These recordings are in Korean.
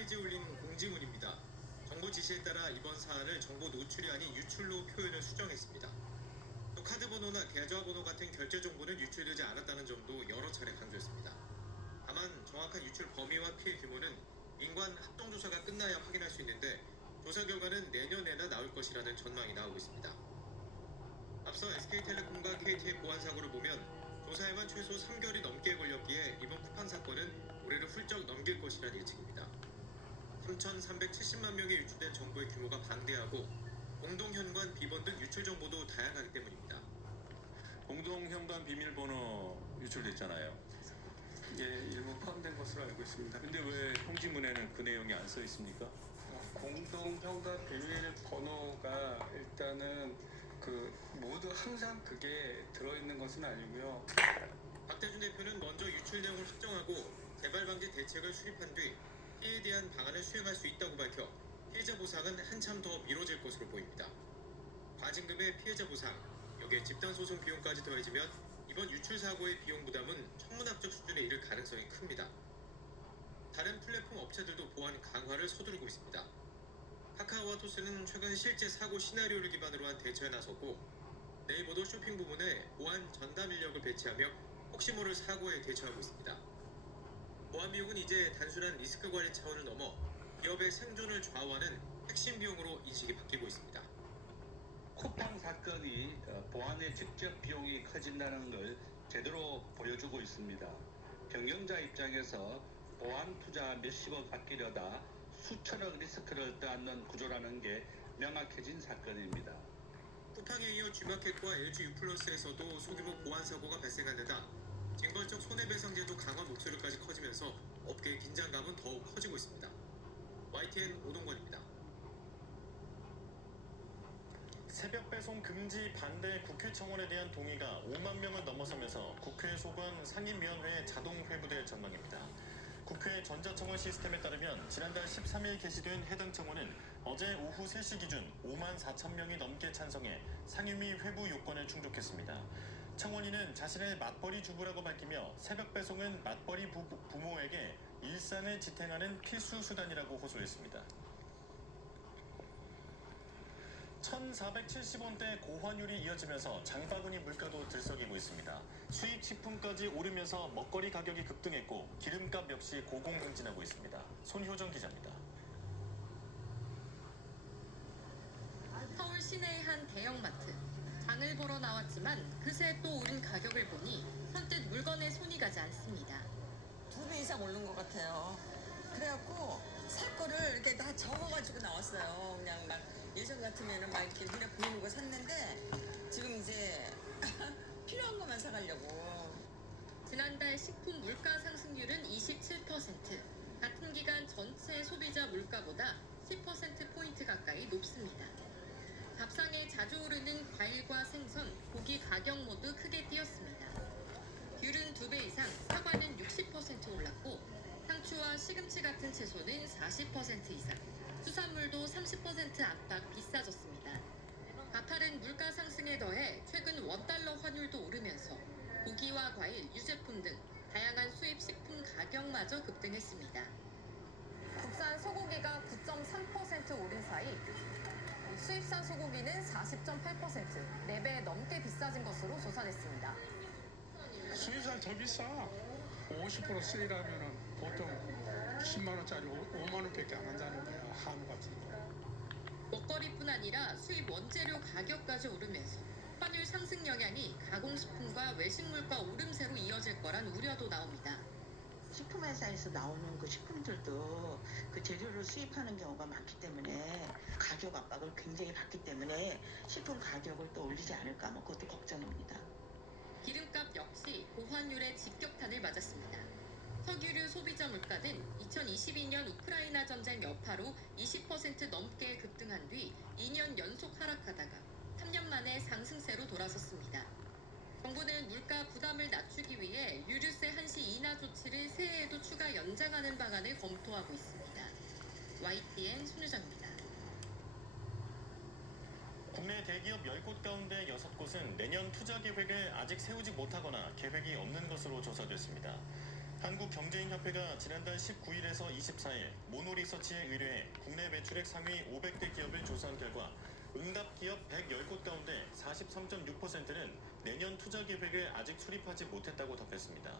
홈페이지에 올린 공지문입니다. 정부 지시에 따라 이번 사안을 정보 노출이 아닌 유출로 표현을 수정했습니다. 또 카드번호나 계좌번호 같은 결제 정보는 유출되지 않았다는 점도 여러 차례 강조했습니다. 다만 정확한 유출 범위와 피해 규모는 민관 합동조사가 끝나야 확인할 수 있는데 조사 결과는 내년에나 나올 것이라는 전망이 나오고 있습니다. 앞서 SK텔레콤과 KT의 보안 사고를 보면 조사에만 최소 3개월이 넘게 걸렸기에 이번 쿠팡 사건은 올해를 훌쩍 넘길 것이라는 예측입니다. 3,370만 명이 유출된 정보의 규모가 방대하고 공동현관 비번 등 유출 정보도 다양하기 때문입니다. 공동현관 비밀번호 유출됐잖아요. 예, 일부 포함된 것으로 알고 있습니다. 근데 왜 통지문에는 그 내용이 안 써 있습니까? 공동현관 비밀번호가 일단은 모두 항상 그게 들어있는 것은 아니고요. 박대준 대표는 먼저 유출 내용을 확정하고 재발 방지 대책을 수립한 뒤 피해에 대한 방안을 수행할 수 있다고 밝혀 피해자 보상은 한참 더 미뤄질 것으로 보입니다. 과징금의 피해자 보상, 여기에 집단 소송 비용까지 더해지면 이번 유출 사고의 비용 부담은 천문학적 수준에 이를 가능성이 큽니다. 다른 플랫폼 업체들도 보안 강화를 서두르고 있습니다. 카카오와 토스는 최근 실제 사고 시나리오를 기반으로 한 대처에 나섰고 네이버도 쇼핑 부문에 보안 전담 인력을 배치하며 혹시 모를 사고에 대처하고 있습니다. 보안 비용은 이제 단순한 리스크 관리 차원을 넘어 기업의 생존을 좌우하는 핵심 비용으로 인식이 바뀌고 있습니다. 쿠팡 사건이 보안의 직접 비용이 커진다는 걸 제대로 보여주고 있습니다. 경영자 입장에서 보안 투자 몇십억 아끼려다 수천억 리스크를 떠안는 구조라는 게 명확해진 사건입니다. 쿠팡에 이어 G마켓과 LG U+에서도 소규모 보안 사고가 발생한 데다 징벌적 손해배상제도 강화 목소리까지 커지면서 업계의 긴장감은 더욱 커지고 있습니다. YTN 오동권입니다. 새벽 배송 금지 반대 국회 청원에 대한 동의가 5만 명을 넘어서면서 국회 소관 상임위원회에 자동 회부될 전망입니다. 국회 전자청원 시스템에 따르면 지난달 13일 개시된 해당 청원은 어제 오후 3시 기준 5만 4천 명이 넘게 찬성해 상임위 회부 요건을 충족했습니다. 청원인은 자신의 맞벌이 주부라고 밝히며 새벽 배송은 맞벌이 부모에게 일상을 지탱하는 필수 수단이라고 호소했습니다. 1,470원대 고환율이 이어지면서 장바구니 물가도 들썩이고 있습니다. 수입 식품까지 오르면서 먹거리 가격이 급등했고 기름값 역시 고공행진하고 있습니다. 손효정 기자입니다. 서울 시내의 한 대형마트. 장을 보러 나왔지만 그새 또 오른 가격을 보니 선뜻 물건에 손이 가지 않습니다. 2배 이상 오른 것 같아요. 그래갖고 살 거를 이렇게 다 적어가지고 나왔어요. 그냥 막 예전 같으면은 막 이렇게 눈에 보이는 거 샀는데 지금 이제 필요한 것만 사가려고. 지난달 식품 물가 상승률은 27%. 같은 기간 전체 소비자 물가보다 10%포인트 가까이 높습니다. 밥상에 자주 오르는 과일과 생선, 고기 가격 모두 크게 뛰었습니다. 귤은 2배 이상, 사과는 60% 올랐고 상추와 시금치 같은 채소는 40% 이상, 수산물도 30% 안팎 비싸졌습니다. 가파른 물가 상승에 더해 최근 원달러 환율도 오르면서 고기와 과일, 유제품 등 다양한 수입 식품 가격마저 급등했습니다. 국산 소고기가 9.3% 오른 사이 수입산 소고기는 40.8%, 4배 넘게 비싸진 것으로 조사됐습니다. 수입산 더 비싸. 50% 세일하면 보통 10만 원짜리 5만 원밖에 안 한다는 거야, 한우 같은 거. 먹거리뿐 아니라 수입 원재료 가격까지 오르면서 환율 상승 영향이 가공식품과 외식 물가 오름세로 이어질 거란 우려도 나옵니다. 식품회사에서 나오는 그 식품들도 그 재료를 수입하는 경우가 많기 때문에 가격 압박을 굉장히 받기 때문에 식품 가격을 또 올리지 않을까 뭐 그것도 걱정입니다. 기름값 역시 고환율의 직격탄을 맞았습니다. 석유류 소비자 물가는 2022년 우크라이나 전쟁 여파로 20% 넘게 급등한 뒤 2년 연속 하락하다가 3년 만에 상승세로 돌아섰습니다. 정부는 물가 부담을 낮추기 위해 유류세 한시 인하 조치를 새해에도 추가 연장하는 방안을 검토하고 있습니다. YTN 손유정입니다. 국내 대기업 10곳 가운데 6곳은 내년 투자 계획을 아직 세우지 못하거나 계획이 없는 것으로 조사됐습니다. 한국경제인협회가 지난달 19일에서 24일 모노리서치에 의뢰해 국내 매출액 상위 500대 기업을 조사한 결과 응답 기업 110곳 가운데 43.6%는 내년 투자 계획을 아직 수립하지 못했다고 답했습니다.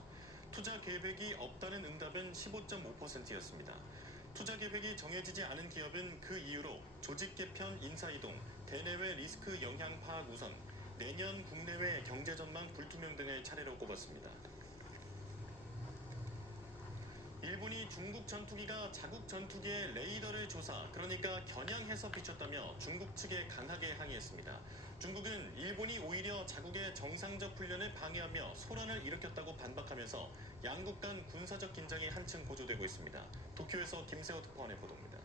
투자 계획이 없다는 응답은 15.5%였습니다. 투자 계획이 정해지지 않은 기업은 그 이유로 조직 개편, 인사 이동, 대내외 리스크 영향 파악 우선, 내년 국내외 경제 전망 불투명 등을 차례로 꼽았습니다. 일본이 중국 전투기가 자국 전투기의 레이더를 조사, 그러니까 겨냥해서 비췄다며 중국 측에 강하게 항의했습니다. 중국은 일본이 오히려 자국의 정상적 훈련을 방해하며 소란을 일으켰다고 반박하면서 양국 간 군사적 긴장이 한층 고조되고 있습니다. 도쿄에서 김세호 특파원의 보도입니다.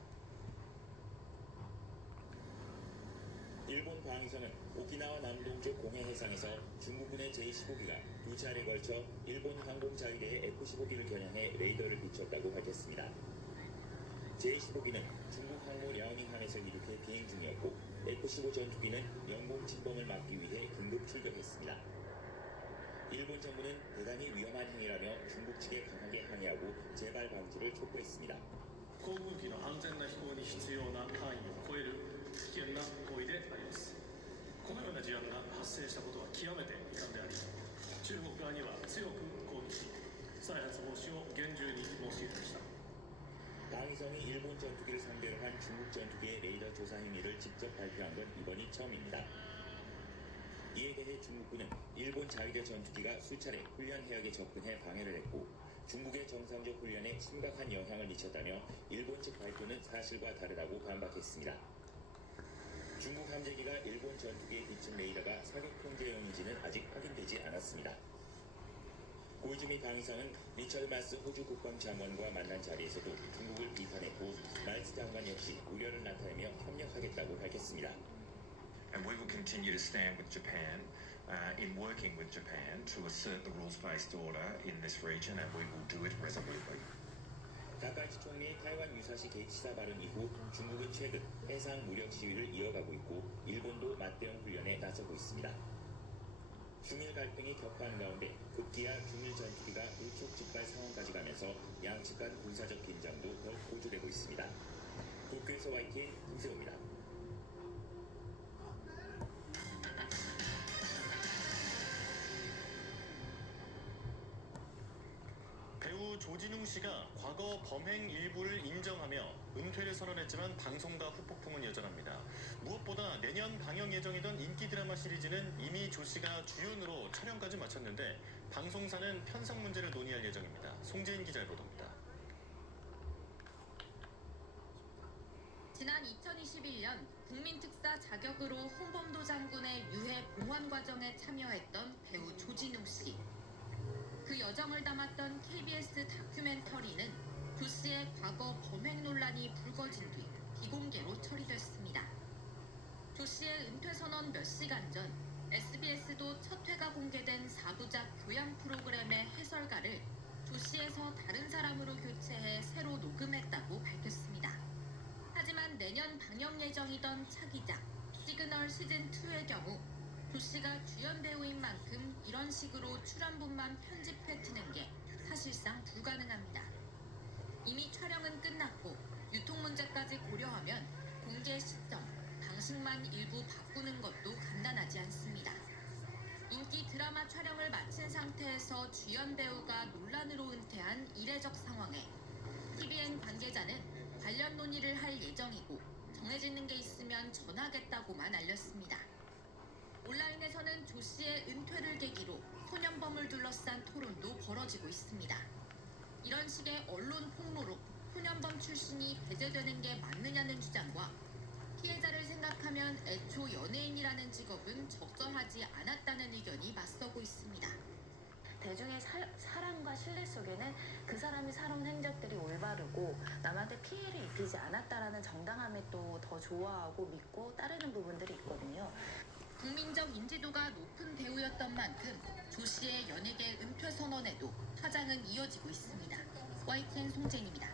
일본 방위성은 오키나와 남동쪽 공해 해상에서 중국군의 제15기가 두 차례에 걸쳐 일본 항공자위대의 F-15기를 겨냥해 레이더를 비췄다고 밝혔습니다. 제15기는 중국 항모 랴오닝항에서 이륙해 비행 중이었고 F-15 전투기는 영공 침범을 막기 위해 긴급 출격했습니다. 일본 정부는 대단히 위험한 행위라며 중국 측에 강하게 항의하고 재발 방지를 촉구했습니다. 航空機の安全な飛行に必要な範囲を超える危険な行為であります。このような事案が発生したことは極めて遺憾であり、中国側には強く抗議し、再発防止を厳重に申し入れました。 방위성이 일본 전투기를 상대로 한 중국 전투기의 레이더 조사 행위를 직접 발표한 건 이번이 처음입니다. 이에 대해 중국군은 일본 자위대 전투기가 수차례 훈련 해역에 접근해 방해를 했고 중국의 정상적 훈련에 심각한 영향을 미쳤다며 일본 측 발표는 사실과 다르다고 반박했습니다. 중국 함재기가 일본 전투기에 비친 레이더가 사격 통제용인지는 아직 확인되지 않았습니다. 고이즈미 방위상은 리처드 마스 호주 국방장관과 만난 자리에서도 중국을 비판했고 말스 장관 역시 우려를 나타내며 협력하겠다고 밝혔습니다. And we will continue to stand with Japan in working with Japan to assert the rules-based order in this region, and we will do it resolutely. 다카이치 총리의 타이완 유사시 개시사 발언 이후 중국은 최근 해상 무력 시위를 이어가고 있고 일본도 맞대응 훈련에 나서고 있습니다. 중일 갈등이 격화하는 가운데 급기야 중일 전투기가 일촉즉발 상황까지 가면서 양측 간 군사적 긴장도 더욱 고조되고 있습니다. 도쿄에서 YTN 김세호입니다. 배우 조진웅 씨가 과거 범행 일부를 인정하며 은퇴를 선언했지만 방송가 후폭풍은 여전합니다. 무엇보다 내년 방영 예정이던 인기 드라마 시리즈는 이미 조 씨가 주연으로 촬영까지 마쳤는데 방송사는 편성 문제를 논의할 예정입니다. 송재인 기자의 보도입니다. 지난 2021년 국민특사 자격으로 홍범도 장군의 유해 봉환 과정에 참여했던 배우 조진웅 씨. 그 여정을 담았던 KBS 다큐멘터리는 조 씨의 과거 범행 논란이 불거진 뒤 비공개로 처리됐습니다. 조 씨의 은퇴 선언 몇 시간 전 SBS도 첫 회가 공개된 4부작 교양 프로그램의 해설가를 조 씨에서 다른 사람으로 교체해 새로 녹음했다고 밝혔습니다. 하지만 내년 방영 예정이던 차기작 시그널 시즌2의 경우 조 씨가 주연 배우인 만큼 이런 식으로 출연분만 편집해 트는 게 사실상 불가능합니다. 이미 촬영은 끝났고 유통 문제까지 고려하면 공개 시점, 방식만 일부 바꾸는 것도 간단하지 않습니다. 인기 드라마 촬영을 마친 상태에서 주연 배우가 논란으로 은퇴한 이례적 상황에 TVN 관계자는 관련 논의를 할 예정이고 정해지는 게 있으면 전하겠다고만 알렸습니다. 온라인에서는 조 씨의 은퇴를 계기로 소년범을 둘러싼 토론도 벌어지고 있습니다. 이런 식의 언론 폭로로 소년범 출신이 배제되는 게 맞느냐는 주장과 피해자를 생각하면 애초 연예인이라는 직업은 적절하지 않았다는 의견이 맞서고 있습니다. 대중의 사랑과 신뢰 속에는 그 사람이 살아온 행적들이 올바르고 남한테 피해를 입히지 않았다라는 정당함에 또 더 좋아하고 믿고 따르는 부분들이 있거든요. 국민적 인지도가 높은 배우였던 만큼 조 씨의 연예계 은퇴 선언에도 파장은 이어지고 있습니다. YTN 송재인입니다.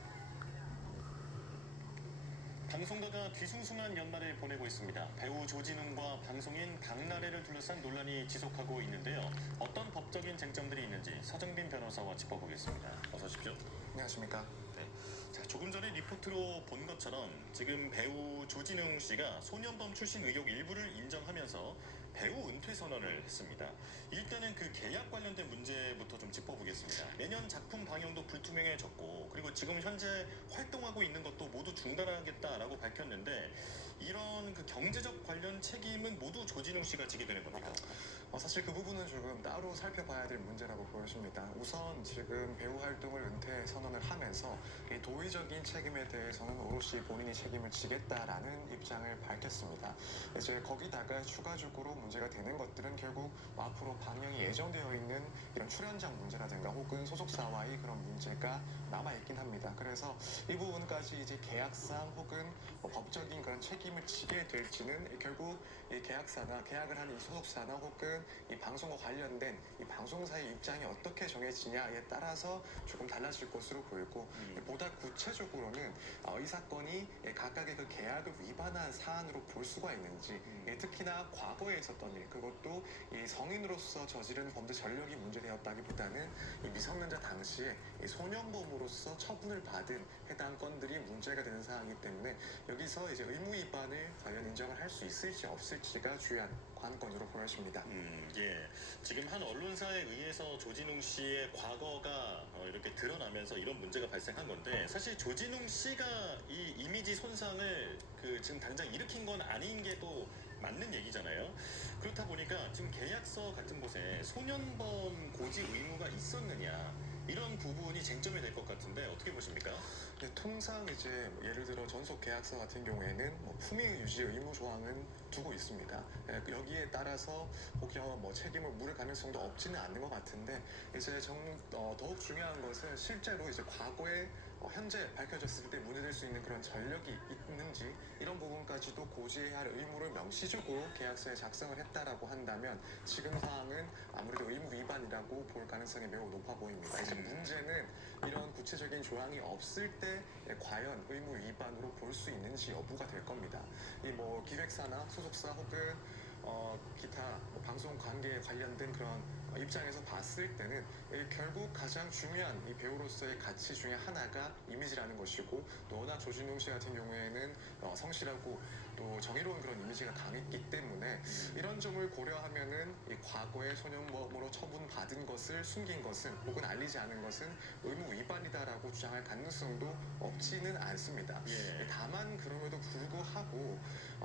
방송가가 뒤숭숭한 연말을 보내고 있습니다. 배우 조진웅과 방송인 박나래를 둘러싼 논란이 지속하고 있는데요. 어떤 법적인 쟁점들이 있는지 서정빈 변호사와 짚어보겠습니다. 어서 오십시오. 안녕하십니까. 네. 자, 조금 전에 리포트로 본 것처럼 지금 배우 조진웅 씨가 소년범 출신 의혹 일부를 인정하면서 배우 은퇴 선언을 했습니다. 일단은 그 계약 관련된 문제부터 좀 짚어보겠습니다. 매년 작품 방영도 불투명해졌고 그리고 지금 현재 활동하고 있는 것도 모두 중단하겠다라고 밝혔는데 이런 그 경제적 관련 책임은 모두 조진웅 씨가 지게 되는 겁니까? 사실 그 부분은 조금 따로 살펴봐야 될 문제라고 보여집니다. 우선 지금 배우 활동을 은퇴 선언을 하면서 이 도의적인 책임에 대해서는 오롯이 본인이 책임을 지겠다라는 입장을 밝혔습니다. 이제 거기다가 추가적으로 문제가 되는 것들은 결국 앞으로 방영이 예정되어 있는 이런 출연장 문제라든가 혹은 소속사와의 그런 문제가 남아있긴 합니다. 그래서 이 부분까지 이제 계약상 혹은 법적인 그런 책임을 지게 될지는 결국 이 계약사나 계약을 하는 이 소속사나 혹은 이 방송과 관련된 이 방송사의 입장이 어떻게 정해지냐에 따라서 조금 달라질 것으로 보이고 보다 구체적으로는 이 사건이 각각의 그 계약을 위반한 사안으로 볼 수가 있는지 특히나 과거에 있었던 일 그것도 이 성인으로서 저지른 범죄 전력이 문제되었다기보다는 이 미성년자 당시에 이 소년범으로서 처분을 받은 해당 건들이 문제가 되는 사항이기 때문에 여기서 이제 의무 위반을 과연 인정을 할 수 있을지 없을지가 중요한 관건으로 보여집니다. 예. 지금 한 언론사에 의해서 조진웅 씨의 과거가 이렇게 드러나면서 이런 문제가 발생한 건데 사실 조진웅 씨가 이 이미지 손상을 그 지금 당장 일으킨 건 아닌 게 또 맞는 얘기잖아요. 그렇다 보니까 지금 계약서 같은 곳에 소년범 고지 의무가 있었느냐 이런 부분이 쟁점이 될 것 같은데 어떻게 보십니까? 통상 이제 예를 들어 전속 계약서 같은 경우에는 품위 유지 의무 조항은 두고 있습니다. 여기에 따라서 혹여 책임을 물을 가능성도 없지는 않는 것 같은데 이제 더욱 중요한 것은 실제로 이제 과거에 현재 밝혀졌을 때 문제될 수 있는 그런 전력이 있는지 이런 부분까지도 고지해야 할 의무를 명시적으로 계약서에 작성을 했다라고 한다면 지금 사항은 아무래도 의무 위반이라고 볼 가능성이 매우 높아 보입니다. 이제 문제는 이런 구체적인 조항이 없을 때 과연 의무 위반으로 볼 수 있는지 여부가 될 겁니다. 이 기획사나 소속사 혹은 기타 방송 관계에 관련된 그런 입장에서 봤을 때는 결국 가장 중요한 이 배우로서의 가치 중에 하나가 이미지라는 것이고 또 워낙 조진웅 씨 같은 경우에는 성실하고 또 정의로운 그런 이미지가 강했기 때문에 이런 점을 고려하면은 이 과거에 소년범으로 처분받은 것을 숨긴 것은 혹은 알리지 않은 것은 의무 위반이다라고 주장할 가능성도 없지는 않습니다. 예. 다만 그럼에도 불구하고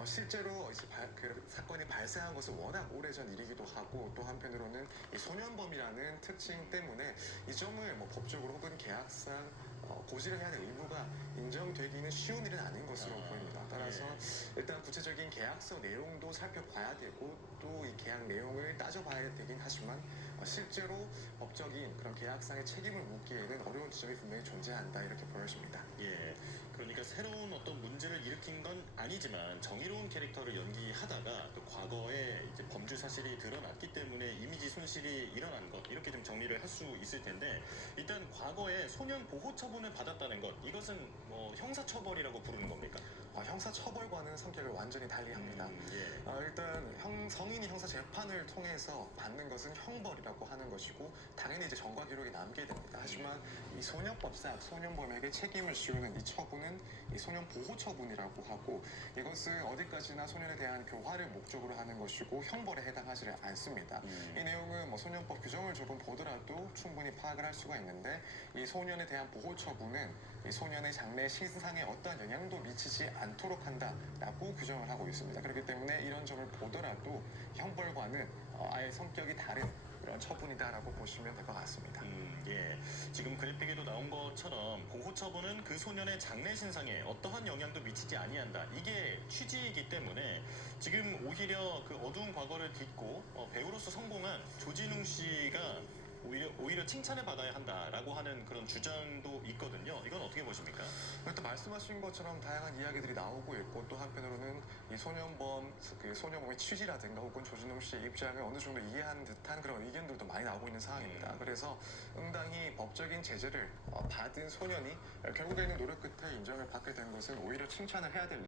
실제로 이제 그 사건이 발생한 것은 워낙 오래전 일이기도 하고 또 한편으로는 이 소년범이라는 특징 때문에 이 점을 법적으로 혹은 계약상 고지를 해야 할 의무가 인정되기는 쉬운 일은 아닌 것으로 보입니다. 따라서 일단 구체적인 계약서 내용도 살펴봐야 되고 또 이 계약 내용을 따져봐야 되긴 하지만 실제로 법적인 그런 계약상의 책임을 묻기에는 어려운 지점이 분명히 존재한다 이렇게 보여집니다. 예. 그러니까 새로운 어떤 문제를 일으킨 건 아니지만 정의로운 캐릭터를 연기하다가 또 과거에 이제 범죄 사실이 드러났기 때문에 이미지 손실이 일어난 것 이렇게 좀 정리를 할 수 있을 텐데 일단 과거에 소년 보호 처분을 받았다는 것 이것은 형사처벌이라고 부르는 겁니까? 형사처벌과는 성격을 완전히 달리합니다. 일단 성인이 형사 재판을 통해서 받는 것은 형벌이라고 하는 것이고 당연히 이제 전과 기록이 남게 됩니다. 하지만 이 소년법상 소년범에게 책임을 지우는 이 처분은 이 소년 보호 처분이라고 하고 이것은 어디까지나 소년에 대한 교화를 목적으로 하는 것이고 형벌에 해당하지 않습니다. 이 내용은 소년법 규정을 조금 보더라도 충분히 파악을 할 수가 있는데 이 소년에 대한 보호 처분은 이 소년의 장래 신상에 어떠한 영향도 미치지 않도록 한다라고 규정을 하고 있습니다. 그렇기 때문에 이런 점을 보더라도 형벌과는 아예 성격이 다른 그런 처분이다라고 보시면 될 것 같습니다. 예. 지금 그래픽에도 나온 것처럼 보호 처분은 그 소년의 장래 신상에 어떠한 영향도 미치지 아니한다. 이게 취지이기 때문에 지금 오히려 그 어두운 과거를 딛고 배우로서 성공한 조진웅 씨가 오히려 칭찬을 받아야 한다라고 하는 그런 주장도 있거든요. 이건 어떻게 보십니까? 또 말씀하신 것처럼 다양한 이야기들이 나오고 있고 또 한편으로는 이 소년범의 취지라든가 혹은 조진웅 씨의 입장을 어느 정도 이해하는 듯한 그런 의견들도 많이 나오고 있는 상황입니다. 그래서 응당히 법적인 제재를 받은 소년이 결국에는 노력 끝에 인정을 받게 된 것은 오히려 칭찬을 해야 될